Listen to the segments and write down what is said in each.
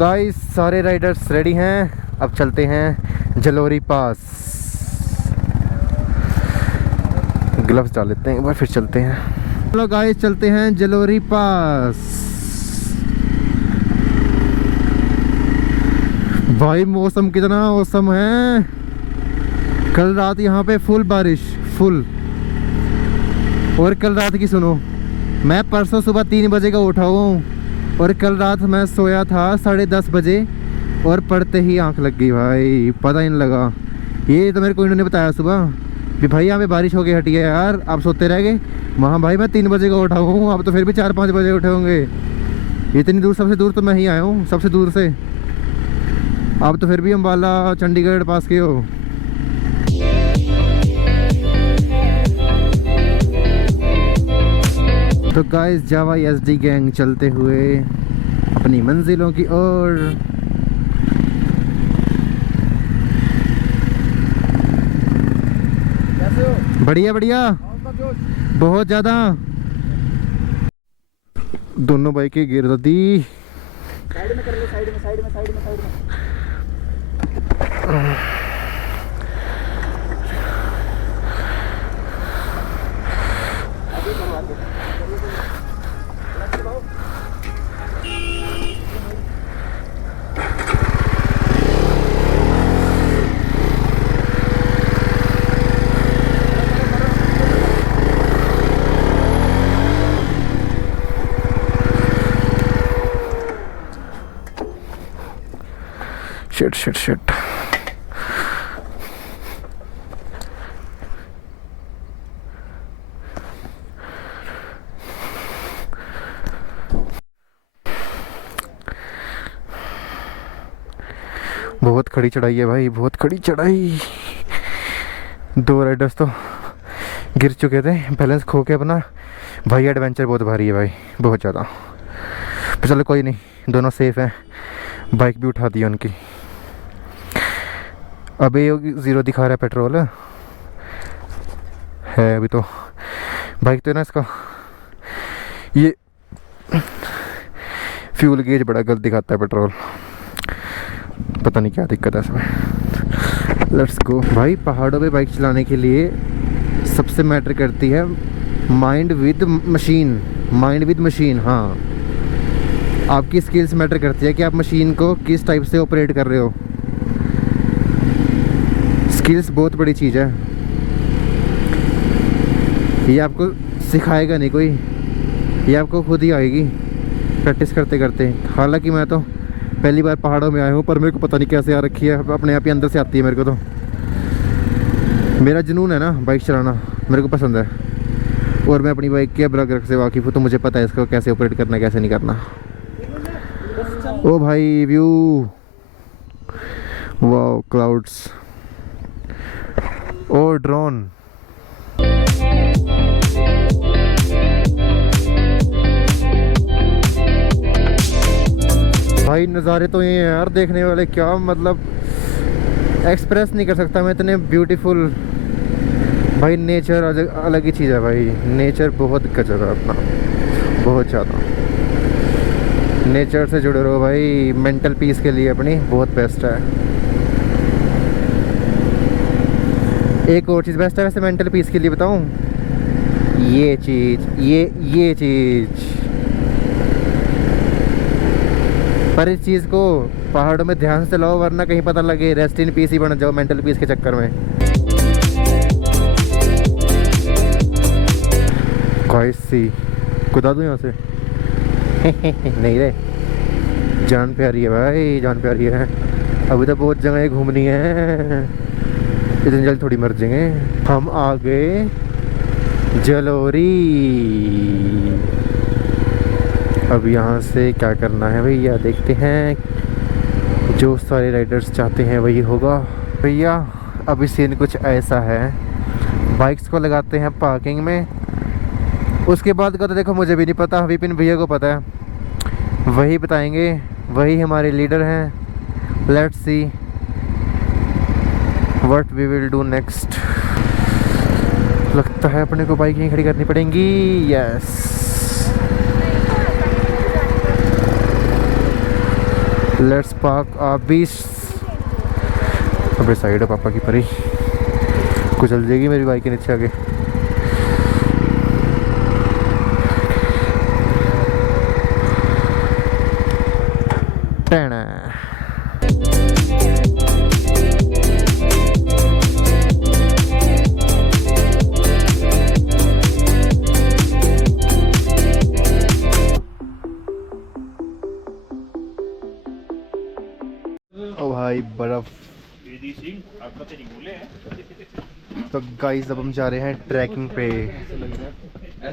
Guys सारे Riders ready हैं, अब चलते हैं जलोरी पास। ग्लव्स डाल लेते हैं एक बार, फिर चलते हैं। चलो गाइस चलते हैं जलोरी पास। भाई मौसम कितना औसम है। कल रात यहाँ पे फुल बारिश, फुल। और कल रात की सुनो, मैं परसों सुबह 3 बजे का उठा हूँ और कल रात मैं सोया था 10:30 बजे और पढ़ते ही आंख लग गई भाई, पता ही नहीं लगा। ये तो मेरे को इन्होंने बताया सुबह कि भाई यहाँ पे बारिश हो गई, हटी है यार, आप सोते रह गए। वहाँ भाई मैं 3 बजे का उठा हूँ, अब तो फिर भी 4-5 बजे उठे होंगे। इतनी दूर, सबसे दूर तो मैं ही आया हूँ, सबसे दूर से। अब तो फिर भी अम्बाला चंडीगढ़ पास के हो। तो गाइस जावा एसडी गैंग चलते हुए अपनी मंजिलों की ओर। बढ़िया बढ़िया, बहुत ज्यादा। दोनों बाइकें गिर दी। साइड में कर लो, साइड में, साइड में, साइड में, साइड में। Shit shit shit. बहुत खड़ी चढ़ाई है भाई, बहुत खड़ी चढ़ाई। 2 राइडर्स तो गिर चुके थे, बैलेंस खो के अपना। भाई एडवेंचर बहुत भारी है भाई, बहुत ज़्यादा। पर चलो कोई नहीं, दोनों सेफ हैं। बाइक भी उठा दी उनकी। अबे ये 0 दिखा रहा है, पेट्रोल है अभी तो। बाइक तो है ना इसका, ये फ्यूल गेज बड़ा गलत दिखाता है पेट्रोल, पता नहीं क्या दिक्कत है इसमें। लेट्स गो भाई। पहाड़ों पे बाइक चलाने के लिए सबसे मैटर करती है mind with machine. Mind with machine, हाँ। आपकी स्किल्स मैटर करती है कि आप मशीन को किस टाइप से ऑपरेट कर रहे हो। स्किल्स बहुत बड़ी चीज़ है, ये आपको सिखाएगा नहीं कोई, ये आपको खुद ही आएगी प्रैक्टिस करते करते। हालांकि मैं तो पहली बार पहाड़ों में आया हूँ, पर मेरे को पता नहीं कैसे आ रखी है, अपने आप ही अंदर से आती है मेरे को। तो मेरा जुनून है ना बाइक चलाना, मेरे को पसंद है। और मैं अपनी बाइक के ब्रेक से वाकिफ़ हूँ, तो मुझे पता है इसको कैसे ऑपरेट करना है, कैसे नहीं करना। ओ भाई व्यू, वाओ क्लाउड्स। ओ ड्रोन। भाई नज़ारे तो ये हैं यार देखने वाले, क्या मतलब एक्सप्रेस नहीं कर सकता मैं, इतने ब्यूटीफुल। भाई नेचर अलग ही चीज़ है भाई, नेचर बहुत गजब है अपना, बहुत ज़्यादा। नेचर से जुड़े रहो भाई, मेंटल पीस के लिए अपनी बहुत बेस्ट है। एक और चीज़ बेस्ट है वैसे मेंटल पीस के लिए बताऊं, ये चीज़, ये चीज़। पर इस चीज़ को पहाड़ों में ध्यान से लाओ, वरना कहीं पता लगे रेस्ट इन पीस ही बन जाओ मेंटल पीस के चक्कर में। गाइस सी कुदा दूँ यहाँ से। नहीं रे, जान प्यारी है भाई, जान प्यारी है। अभी तो बहुत जगह घूमनी है, इतनी जल्दी थोड़ी मर जाएंगे। हम आ गए जलोरी। अब यहाँ से क्या करना है भैया, देखते हैं। जो सारे राइडर्स चाहते हैं वही होगा भैया। अभी सीन कुछ ऐसा है, बाइक्स को लगाते हैं पार्किंग में, उसके बाद का तो देखो मुझे भी नहीं पता, विपिन भैया को पता है, वही बताएंगे, वही हमारे लीडर हैं। Let's see what we will do next. लगता है अपने को बाइक यहीं खड़ी करनी पड़ेंगी। यस लेट्स पार्क बीस। अबे साइड है पापा की परी, कुचल जाएगी मेरी बाइक के नीचे आगे। टैना। ओ भाई बर्फ। तो गाइस अब हम जा रहे हैं ट्रैकिंग पे। ऐसे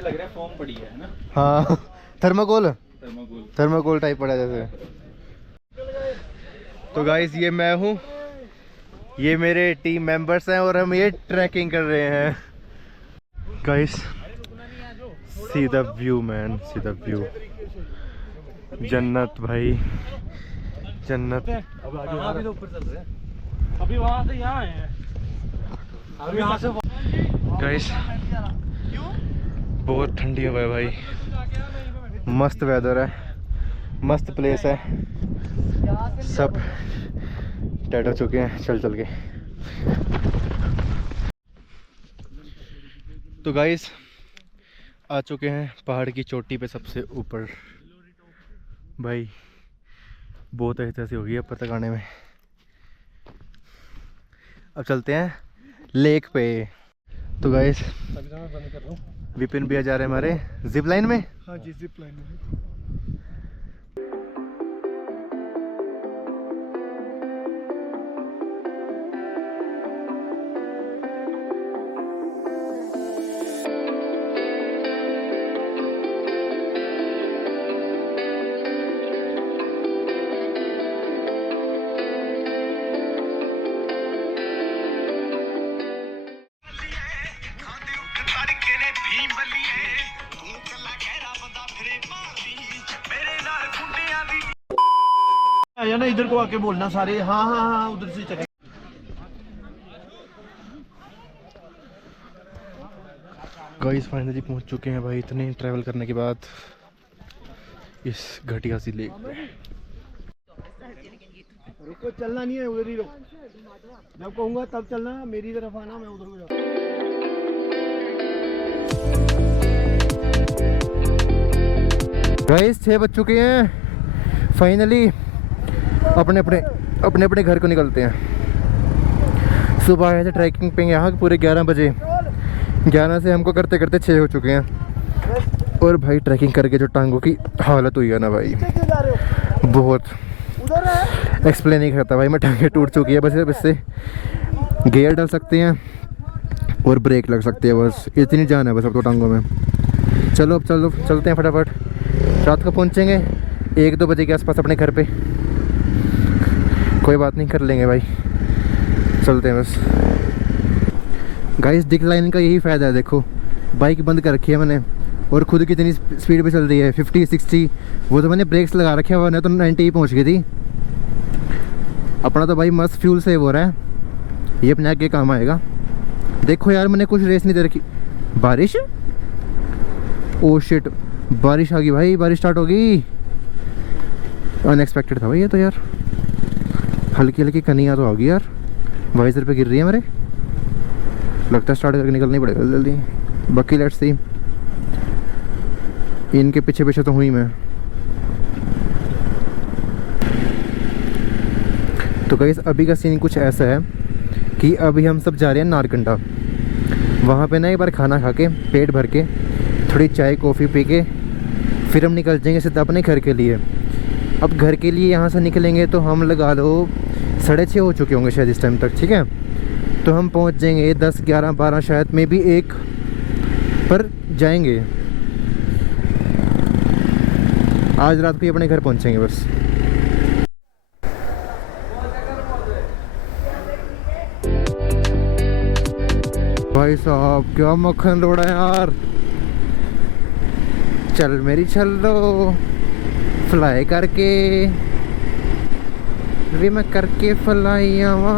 लग रहा है फॉर्म पड़ी है ना। हाँ थर्माकोल थर्माकोल थर्माकोल टाइप पड़ा है जैसे। तो गाइस ये मैं हूँ, ये मेरे टीम मेंबर्स हैं और हम ये ट्रैकिंग कर रहे हैं। Guys see the view man, see the view. जन्नत भाई जन्नत। अभी तो ऊपर चल रहे हैं, अभी वहां से यहाँ है, अभी यहाँ से। गाइस बहुत ठंडी हवा है भाई, मस्त वेदर है, मस्त प्लेस है। सब डेड हो चुके हैं चल चल के। तो गाइस आ चुके हैं पहाड़ की चोटी पे सबसे ऊपर। भाई बहुत ऐसी हो गई है ऊपर तक आने में। अब चलते हैं लेक पे। तो गाइस विपिन भैया जा रहे हैं हमारे जिप लाइन में। हाँ जी जिप लाइन में। आया ना इधर को आके बोलना सारे। हाँ हाँ हाँ उधर से चले। गाइस फाइनली पहुंच चुके हैं भाई, इतने ट्रैवल करने के बाद इस घटिया सी लेक पे। रुको चलना नहीं है, उधर ही रुको, जब कहूँगा तब चलना, मेरी तरफ आना, मैं उधर को जाऊँ। गाइस 6 बज चुके हैं, फाइनली अपने अपने घर को निकलते हैं। सुबह आए थे ट्रैकिंग पे यहाँ पूरे 11 बजे, 11 से हमको करते करते 6 हो चुके हैं। और भाई ट्रैकिंग करके जो टांगों की हालत हुई है ना भाई, बहुत एक्सप्लेन नहीं करता भाई। मैं टांगें टूट चुकी है, बस इससे गियर डाल सकते हैं और ब्रेक लग सकती है, बस इतनी जान है बस अब तो टांगों में। चलो अब चलो चलते हैं फटाफट, रात को पहुँचेंगे 1-2 बजे के आसपास अपने घर पे। कोई बात नहीं, कर लेंगे भाई, चलते हैं बस। गाइस डिक्लाइन का यही फ़ायदा है, देखो बाइक बंद कर रखी है मैंने और खुद कितनी स्पीड पे चल रही है, 50-60। वो तो मैंने ब्रेक्स लगा रखे हैं, वरना तो 90 ही पहुँच गई थी। अपना तो भाई मस्त फ्यूल सेव हो रहा है, ये अपने आगे काम आएगा। देखो यार मैंने कुछ रेस नहीं दे रखी। बारिश, ओ शिट बारिश आ गई भाई, बारिश स्टार्ट हो गई। अनएक्सपेक्टेड था भाई ये तो यार, हल्की हल्की कनियाँ तो आ गई यार, वाइजर पे गिर रही है मेरे। लगता है स्टार्ट करके निकलना ही पड़ेगा जल्दी। बाकी लेट्स सी, इनके पीछे पीछे तो हुई मैं। तो गाइस अभी का सीन कुछ ऐसा है कि अभी हम सब जा रहे हैं नारकंडा। वहाँ पे ना एक बार खाना खा के पेट भर के थोड़ी चाय कॉफ़ी पी के फिर हम निकल जाएंगे सीधा अपने घर के लिए। अब घर के लिए यहाँ से निकलेंगे तो हम लगा लो 6:30 हो चुके होंगे शायद इस टाइम तक, ठीक है। तो हम पहुँच जाएंगे 10, 11, 12 शायद में भी 1 पर जाएंगे। आज रात को ही अपने घर पहुँचेंगे बस। भाई साहब क्या मक्खन रोड़ा है यार। चल मेरी चल लो फ्लाई करके वे मैं करके फ्लाई आवा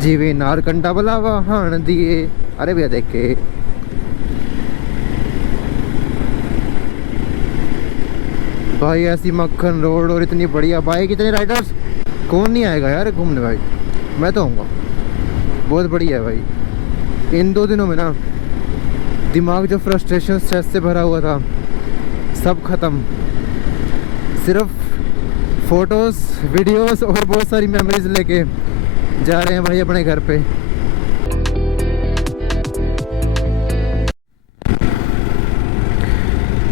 जीवे नारकंडा बुलावा हान दिए। अरे भैया देख के भाई ऐसी मक्खन रोड और इतनी बढ़िया बाइक, इतने राइडर्स, कौन नहीं आएगा यार घूमने भाई। मैं तो आऊँगा, बहुत बढ़िया है भाई। इन 2 दिनों में ना दिमाग जो फ्रस्ट्रेशन स्ट्रेस से भरा हुआ था सब ख़त्म। सिर्फ फ़ोटोज़ वीडियोस और बहुत सारी मेमोरीज लेके जा रहे हैं भाई अपने घर पे।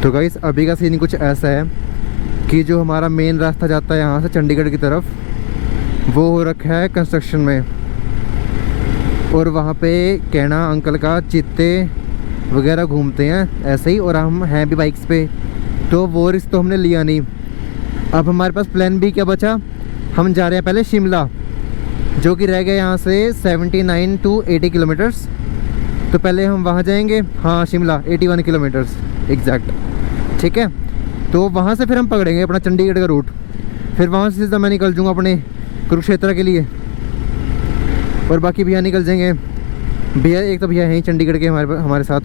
तो गाइस अभी का सीन कुछ ऐसा है कि जो हमारा मेन रास्ता जाता है यहाँ से चंडीगढ़ की तरफ, वो हो रखा है कंस्ट्रक्शन में। और वहाँ पे कहना अंकल का चीते वगैरह घूमते हैं ऐसे ही, और हम हैं भी बाइक्स पे, तो वो रिस्क तो हमने लिया नहीं। अब हमारे पास प्लान बी क्या बचा, हम जा रहे हैं पहले शिमला, जो कि रह गया यहाँ से 79 to 80 किलोमीटर्स। तो पहले हम वहाँ जाएंगे, हाँ शिमला 81 किलोमीटर्स एग्जैक्ट, ठीक है। तो वहाँ से फिर हम पकड़ेंगे अपना चंडीगढ़ का रूट। फिर वहाँ से सीधा मैं निकल जाऊँगा अपने कुरुक्षेत्र के लिए, और बाकी भैया निकल जाएंगे। भैया एक तो भैया हैं चंडीगढ़ के हमारे साथ,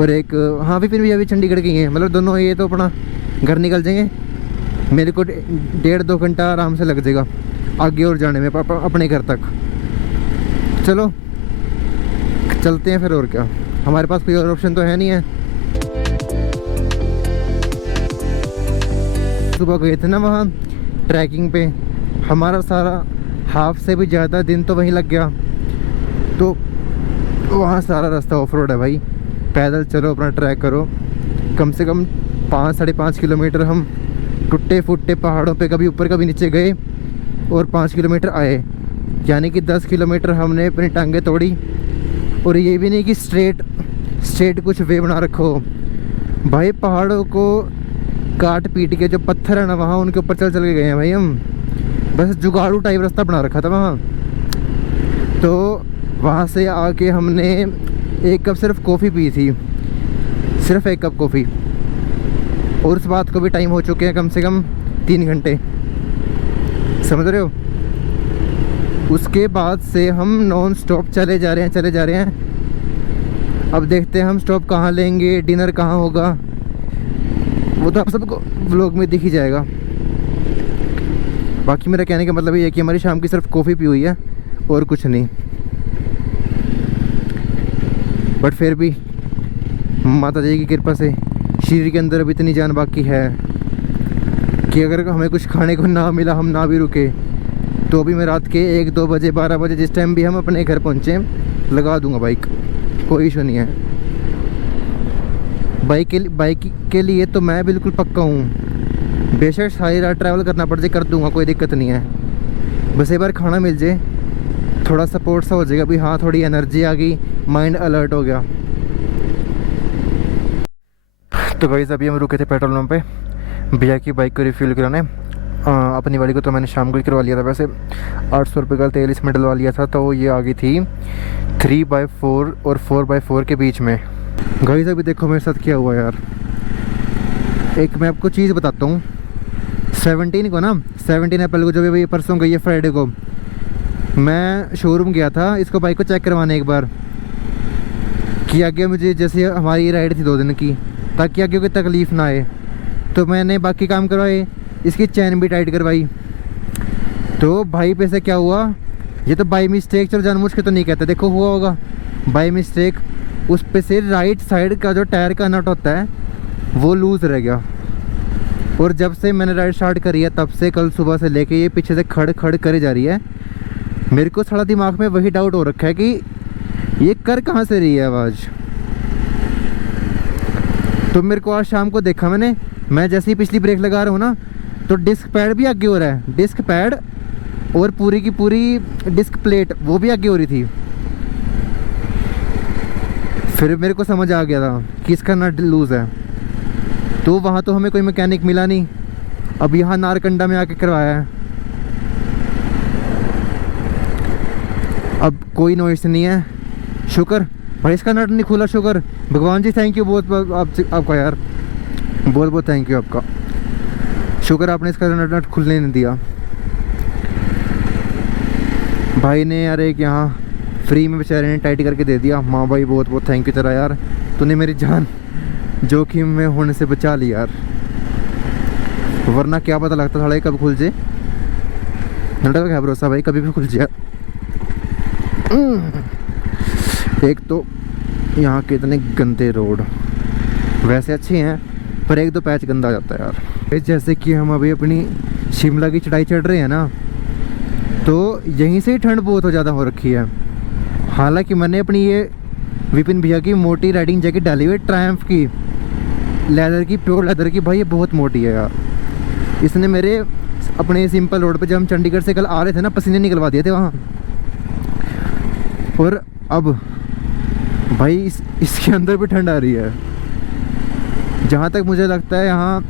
और एक हाँ भी फिर भैया भी चंडीगढ़ के ही हैं, मतलब दोनों ये तो अपना घर निकल जाएंगे। मेरे को 1.5-2 घंटा आराम से लग जाएगा आगे और जाने में अपने घर तक। चलो चलते हैं फिर, और क्या, हमारे पास कोई और ऑप्शन तो है नहीं है। सुबह गए थे ना वहाँ ट्रैकिंग पे, हमारा सारा हाफ से भी ज़्यादा दिन तो वहीं लग गया। तो वहाँ सारा रास्ता ऑफ रोड है भाई, पैदल चलो अपना ट्रैक करो। कम से कम 5-5.5 किलोमीटर हम टूटे फूटे पहाड़ों पे कभी ऊपर कभी नीचे गए, और 5 किलोमीटर आए, यानी कि 10 किलोमीटर हमने अपनी टांगें तोड़ी। और ये भी नहीं कि स्ट्रेट कुछ वे बना रखो भाई, पहाड़ों को काट पीट के जो पत्थर है ना वहाँ, उनके ऊपर चल के गए हैं भाई हम। बस जुगाड़ू टाइप रास्ता बना रखा था वहाँ। तो वहाँ से आके हमने 1 कप सिर्फ कॉफ़ी पी थी, सिर्फ 1 कप कॉफ़ी, और उस बात को भी टाइम हो चुके हैं कम से कम 3 घंटे, समझ रहे हो। उसके बाद से हम नॉन स्टॉप चले जा रहे हैं। अब देखते हैं हम स्टॉप कहाँ लेंगे, डिनर कहाँ होगा, वो तो आप सबको व्लॉग में दिख ही जाएगा। बाकी मेरा कहने का मतलब ये है कि हमारी शाम की सिर्फ कॉफ़ी पी हुई है और कुछ नहीं। बट फिर भी माता जी की कृपा से शरीर के अंदर अभी इतनी जान बाकी है कि अगर हमें कुछ खाने को ना मिला, हम ना भी रुके, तो भी मैं रात के 1-2 बजे 12 बजे जिस टाइम भी हम अपने घर पहुँचे लगा दूंगा बाइक, कोई इशू नहीं है। बाइक के लिए तो मैं बिल्कुल पक्का हूँ, बेशक सारी रात ट्रैवल करना पड़ जाए कर दूंगा, कोई दिक्कत नहीं है। बस एक बार खाना मिल जाए, थोड़ा सपोर्ट सा हो जाएगा भी, हाँ थोड़ी एनर्जी आ गई, माइंड अलर्ट हो गया। तो गाइस अभी हम रुके थे पेट्रोल पंप पे भैया की बाइक को रिफ्यूल कराने। अपनी वाली को तो मैंने शाम को ही करवा लिया था, वैसे 800 रुपये का तेल इसमें डलवा लिया था। तो ये आ गई थी 3x4 और 4x4 के बीच में। गाइस अभी देखो मेरे साथ क्या हुआ यार, एक मैं आपको चीज़ बताता हूँ। 17 अप्रैल को, जो भी परसों गई है फ्राइडे को, मैं शोरूम गया था इसको बाइक को चेक करवाने एक बार, कि आगे मुझे जैसे हमारी राइड थी 2 दिन की, ताकि आगे कोई तकलीफ़ ना आए। तो मैंने बाकी काम करवाए, इसकी चैन भी टाइट करवाई। तो भाई पे से क्या हुआ, ये तो बाई मिस्टेक, चलो जानबूझ के तो नहीं कहते, देखो हुआ होगा बाई मिस्टेक, उस पे से राइट साइड का जो टायर का नट होता है वो लूज़ रह गया। और जब से मैंने राइड स्टार्ट करी है तब से कल सुबह से लेके ये पीछे से खड़ करे जा रही है। मेरे को थोड़ा दिमाग में वही डाउट हो रखा है कि ये कर कहाँ से रही है आवाज़। तो मेरे को आज शाम को देखा मैं जैसे ही पिछली ब्रेक लगा रहा हूँ ना, तो डिस्क पैड भी आगे हो रहा है, डिस्क पैड और पूरी की पूरी डिस्क प्लेट वो भी आगे हो रही थी। फिर मेरे को समझ आ गया था कि इसका नट लूज़ है। तो वहाँ तो हमें कोई मैकेनिक मिला नहीं, अब यहाँ नारकंडा में आके करवाया है। अब कोई नॉइस नहीं है, शुक्र भाई इसका नट नहीं खुला, शुक्र भगवान जी, थैंक यू बहुत बहुत आपका यार, बहुत बहुत थैंक यू आपका, शुक्र आपने इसका नट खुलने नहीं दिया। भाई ने यार एक यहाँ फ्री में बेचारे ने टाइट करके दे दिया। माँ भाई बहुत बहुत थैंक यू तेरा यार, तूने मेरी जान जोखिम में होने से बचा ली यार। वरना क्या पता लगता साले कब खुल जाए। नंदा का क्या भरोसा भाई, कभी भी खुल जाए। एक तो यहाँ के इतने गंदे रोड, वैसे अच्छे हैं पर एक दो पैच गंदा आ जाता है यार। जैसे कि हम अभी अपनी शिमला की चढ़ाई चढ़ रहे हैं ना, तो यहीं से ही ठंड बहुत ज़्यादा हो रखी है। हालांकि मैंने अपनी ये विपिन भैया की मोटी राइडिंग जैकेट डाली हुई है, ट्रायम्फ की, लेदर की, प्योर लेदर की। भाई ये बहुत मोटी है यार। इसने मेरे अपने सिंपल रोड पे जब हम चंडीगढ़ से कल आ रहे थे ना, पसीने निकलवा दिए थे वहाँ। और अब भाई इसके अंदर भी ठंड आ रही है। जहाँ तक मुझे लगता है यहाँ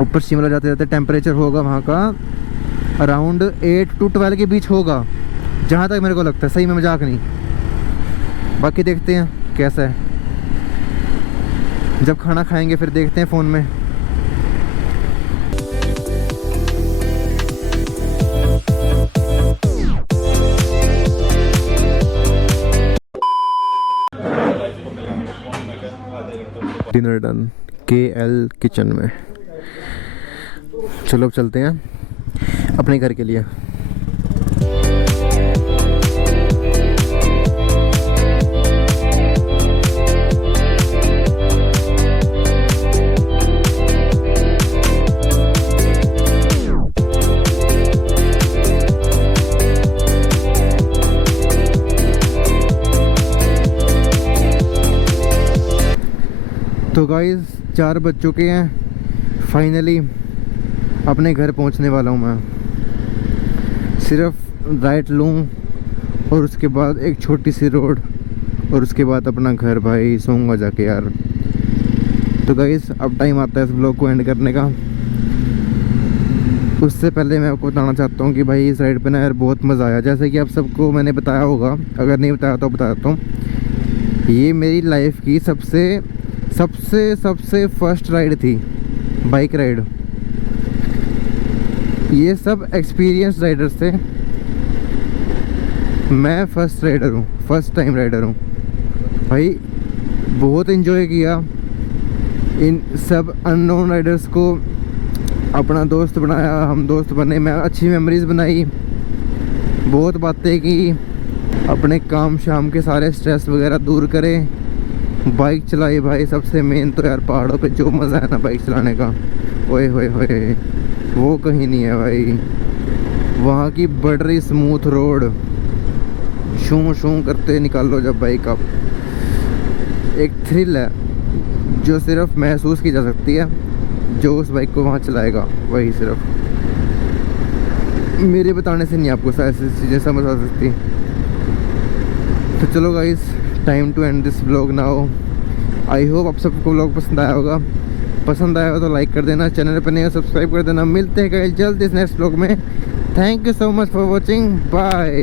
ऊपर शिमला जाते जाते टेम्परेचर होगा वहाँ का अराउंड 8 to 12 के बीच होगा, जहाँ तक मेरे को लगता है। सही में मजाक नहीं। बाकी देखते हैं कैसा है, जब खाना खाएंगे फिर देखते हैं फ़ोन में। डिनर डन KL किचन में। चलो अब चलते हैं अपने घर के लिए। तो गाइस 4 बज चुके हैं, फाइनली अपने घर पहुंचने वाला हूं मैं। सिर्फ राइट लूं और उसके बाद एक छोटी सी रोड और उसके बाद अपना घर। भाई सोऊंगा जाके यार। तो गाइस अब टाइम आता है इस ब्लॉग को एंड करने का। उससे पहले मैं आपको बताना चाहता हूँ कि भाई इस राइड पे ना यार बहुत मज़ा आया। जैसे कि आप सबको मैंने बताया होगा, अगर नहीं बताया तो बता देता हूँ। ये मेरी लाइफ की सबसे फर्स्ट राइड थी, बाइक राइड। ये सब एक्सपीरियंस राइडर्स थे, मैं फर्स्ट राइडर हूँ, फर्स्ट टाइम राइडर हूँ। भाई बहुत इन्जॉय किया, इन सब अननोन राइडर्स को अपना दोस्त बनाया, हम दोस्त बने, मैं अच्छी मेमोरीज बनाई, बहुत बातें की, अपने काम शाम के सारे स्ट्रेस वगैरह दूर करे, बाइक चलाई। भाई सबसे मेन तो यार पहाड़ों पे जो मज़ा है ना बाइक चलाने का, ओए होए होए, वो कहीं नहीं है भाई। वहाँ की बड़ी स्मूथ रोड, शूं शूं करते निकालो जब बाइक आप, एक थ्रिल है जो सिर्फ महसूस की जा सकती है जो उस बाइक को वहाँ चलाएगा। वही सिर्फ मेरे बताने से नहीं आपको ऐसी चीज़ें समझ आ सकती। तो चलो guys, time to end this vlog now. I hope आप सबको व्लॉग पसंद आया होगा। पसंद आया हो तो लाइक कर देना, चैनल पर नहीं हो सब्सक्राइब कर देना। मिलते हैं गाइस जल्द इस नेक्स्ट व्लॉग में। Thank you so much for watching, bye.